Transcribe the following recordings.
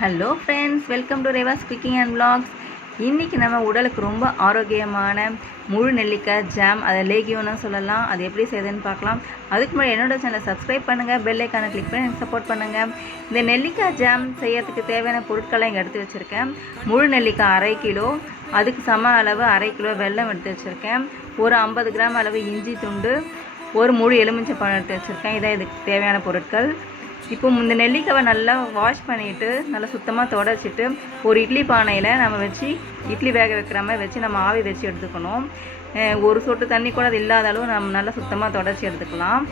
Hello friends, welcome to Reva's cooking and vlogs. இன்றைக்கி நம்ம உடலுக்கு ரொம்ப ஆரோக்கியமான முழு நெல்லிக்காய் ஜாம், அதை லேகியோன்னு சொல்லலாம். அது எப்படி செய்யுதுன்னு பார்க்கலாம். அதுக்கு முன்னாடி என்னோடய சேனலை சப்ஸ்கிரைப் பண்ணுங்கள், பெல் ஐக்கானை கிளிக் பண்ணி எனக்கு சப்போர்ட் பண்ணுங்கள். இந்த நெல்லிக்காய் ஜாம் செய்யறதுக்கு தேவையான பொருட்களை இங்கே எடுத்து வச்சுருக்கேன். முழு நெல்லிக்காய் 1/2 கிலோ, அதுக்கு சம அளவு 1/2 கிலோ வெல்லம் எடுத்து வச்சுருக்கேன். ஒரு 50 கிராம் அளவு இஞ்சி துண்டு, ஒரு முழு எலுமிச்சை பழம் எடுத்து வச்சுருக்கேன். இதான் இதுக்கு தேவையான பொருட்கள். இப்போ இந்த நெல்லிக்காவை நல்லா வாஷ் பண்ணிவிட்டு நல்லா சுத்தமாக தொடச்சிட்டு ஒரு இட்லி பானையில் நம்ம வச்சு இட்லி வேக வைக்கிற மாதிரி வச்சு நம்ம ஆவி வச்சு எடுத்துக்கணும். ஒரு சொட்டு தண்ணி கூட அது இல்லாத அளவு நம்ம நல்லா சுத்தமாக தொடச்சி எடுத்துக்கலாம்.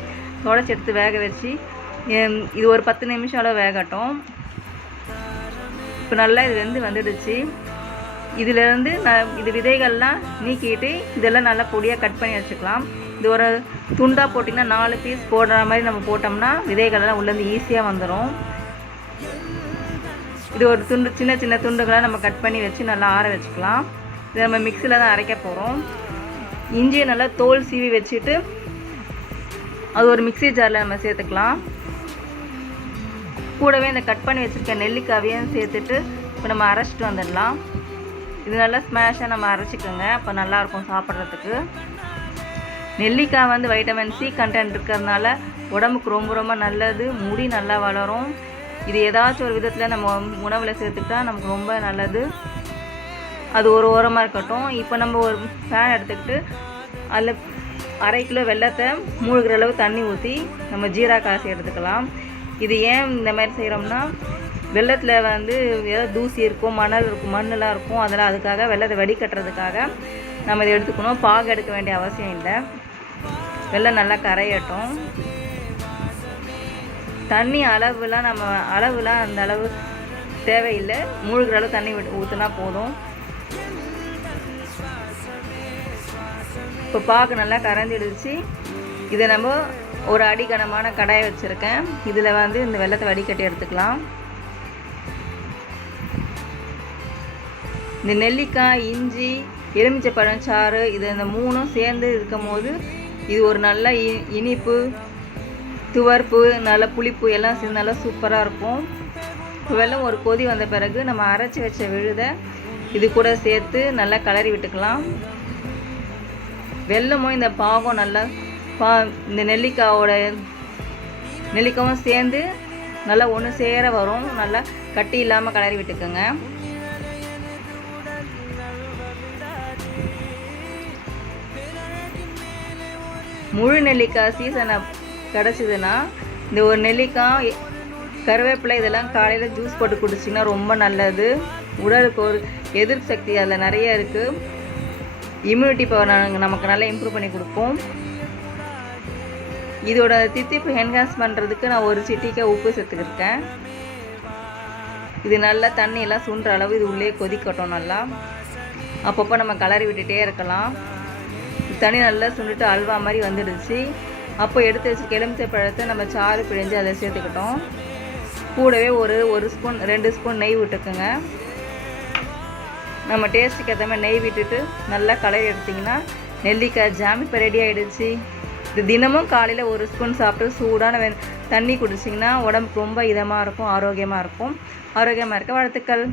தொடச்சி எடுத்து வேக வச்சு இது ஒரு 10 நிமிஷம் அளவு வேகட்டும். இப்போ நல்லா இது வந்துடுச்சு. இதிலேருந்து இது விதைகள்லாம் நீக்கிட்டு இதெல்லாம் நல்லா பொடியாக கட் பண்ணி வச்சுக்கலாம். இது ஒரு துண்டாக போட்டிங்கன்னா 4 பீஸ் போடுற மாதிரி நம்ம போட்டோம்னா விதைகளெல்லாம் உள்ளேருந்து ஈஸியாக வந்துடும். இது ஒரு துண்டு சின்ன சின்ன துண்டுகளாக நம்ம கட் பண்ணி வச்சு நல்லா ஆற வச்சுக்கலாம். இதை நம்ம மிக்சியில் தான் அரைக்க போகிறோம். இஞ்சியை நல்லா தோல் சீவி வச்சுட்டு அது ஒரு மிக்சி ஜாரில் நம்ம சேர்த்துக்கலாம். கூடவே இந்த கட் பண்ணி வச்சுருக்க நெல்லிக்காவையும் சேர்த்துட்டு இப்போ நம்ம அரைச்சிட்டு வந்துடலாம். இது நல்லா ஸ்மேஷாக நம்ம அரைச்சிக்கோங்க, அப்போ நல்லாயிருக்கும் சாப்பிட்றதுக்கு. நெல்லிக்காய் வைட்டமின் சி கண்டென்ட் இருக்கிறதுனால உடம்புக்கு ரொம்ப ரொம்ப நல்லது. முடி நல்லா வளரும். இது ஏதாச்சும் ஒரு விதத்தில் நம்ம உணவில் சேர்த்துக்கிட்டா நமக்கு ரொம்ப நல்லது. அது ஒரு ஓரமாக இருக்கட்டும். இப்போ நம்ம ஒரு பேன் எடுத்துக்கிட்டு அதில் 1/2 கிலோ வெல்லத்தை மூழ்கிற அளவு தண்ணி ஊற்றி நம்ம ஜீரா காசி எடுத்துக்கலாம். இது ஏன் இந்த மாதிரி செய்கிறோம்னா, வெள்ளத்தில் ஏதாவது தூசி இருக்கும், மண்ணெலாம் இருக்கும். அதெல்லாம் அதுக்காக வெள்ளத்தை வடிகட்டுறதுக்காக நம்ம இதை எடுத்துக்கணும். பாகு எடுக்க வேண்டிய அவசியம் இல்லை. வெள்ளம் நல்லா கரையட்டும். தண்ணி அளவுலாம் அந்த அளவு தேவையில்லை. மூழ்கிற அளவு தண்ணி ஊற்றினா போதும். இப்போ பாகு நல்லா கரைஞ்சிடுச்சு. இதை நம்ம ஒரு அடிகனமான கடாயை வச்சுருக்கேன். இதில் இந்த வெள்ளத்தை வடிகட்டி எடுத்துக்கலாம். இந்த நெல்லிக்காய், இஞ்சி, எலுமிச்சை பழச்சாறு இந்த 3ம் சேர்ந்து இருக்கும் போது இது ஒரு நல்ல இனிப்பு, துவர்ப்பு, நல்ல புளிப்பு எல்லாம் சேர்ந்து நல்லா சூப்பராக இருக்கும். வெல்லம் ஒரு கொதி வந்த பிறகு நம்ம அரைச்சி வச்ச விழுதை இது கூட சேர்த்து நல்லா கிளறி விட்டுக்கலாம். வெல்லமும் இந்த பாகும் நல்லா இந்த நெல்லிக்காவும் சேர்ந்து நல்லா ஒன்று சேர வரும். நல்லா கட்டி இல்லாமல் கிளறி விட்டுக்கோங்க. முழு நெல்லிக்காய் சீசனை கிடச்சிதுன்னா இந்த ஒரு நெல்லிக்காய், கருவேப்பிலை இதெல்லாம் காலையில் ஜூஸ் போட்டு குடிச்சிங்கன்னா ரொம்ப நல்லது. உடலுக்கு ஒரு எதிர்ப்பு சக்தி அதில் நிறைய இருக்குது. இம்யூனிட்டி பவர் நமக்கு நல்லா இம்ப்ரூவ் பண்ணி கொடுப்போம். இதோட தித்திப்பு என்ஹான்ஸ் பண்ணுறதுக்கு நான் ஒரு சிட்டிக்காய் உப்பு சேர்த்துக்கிருக்கேன். இது நல்லா தண்ணியெல்லாம் சுண்டுற அளவு இது உள்ளே கொதிக்கட்டும். நல்லா அப்பப்போ நம்ம கிளறி விட்டுட்டே இருக்கலாம். தண்ணி நல்லா சுண்டுட்டு அல்வா மாதிரி வந்துடுச்சு. அப்போ எடுத்து வச்சுருக்க எலுமிச்சை பழத்தை நம்ம சாறு பிழிஞ்சு அதை சேர்த்துக்கிட்டோம். கூடவே ஒரு ஸ்பூன் 2 ஸ்பூன் நெய் விட்டுக்குங்க. நம்ம டேஸ்ட்டுக்கு ஏற்ற மாதிரி நெய் விட்டுட்டு நல்லா கலரி எடுத்திங்கன்னா நெல்லிக்காய் ஜாம் இப்போ ரெடி ஆகிடுச்சு. இது தினமும் காலையில் 1 ஸ்பூன் சாப்பிட்டு சூடான தண்ணி குடிச்சிங்கன்னா உடம்புக்கு ரொம்ப இதமாக இருக்கும், ஆரோக்கியமாக இருக்கும். ஆரோக்கியமாக இருக்க வாழ்த்துக்கள்.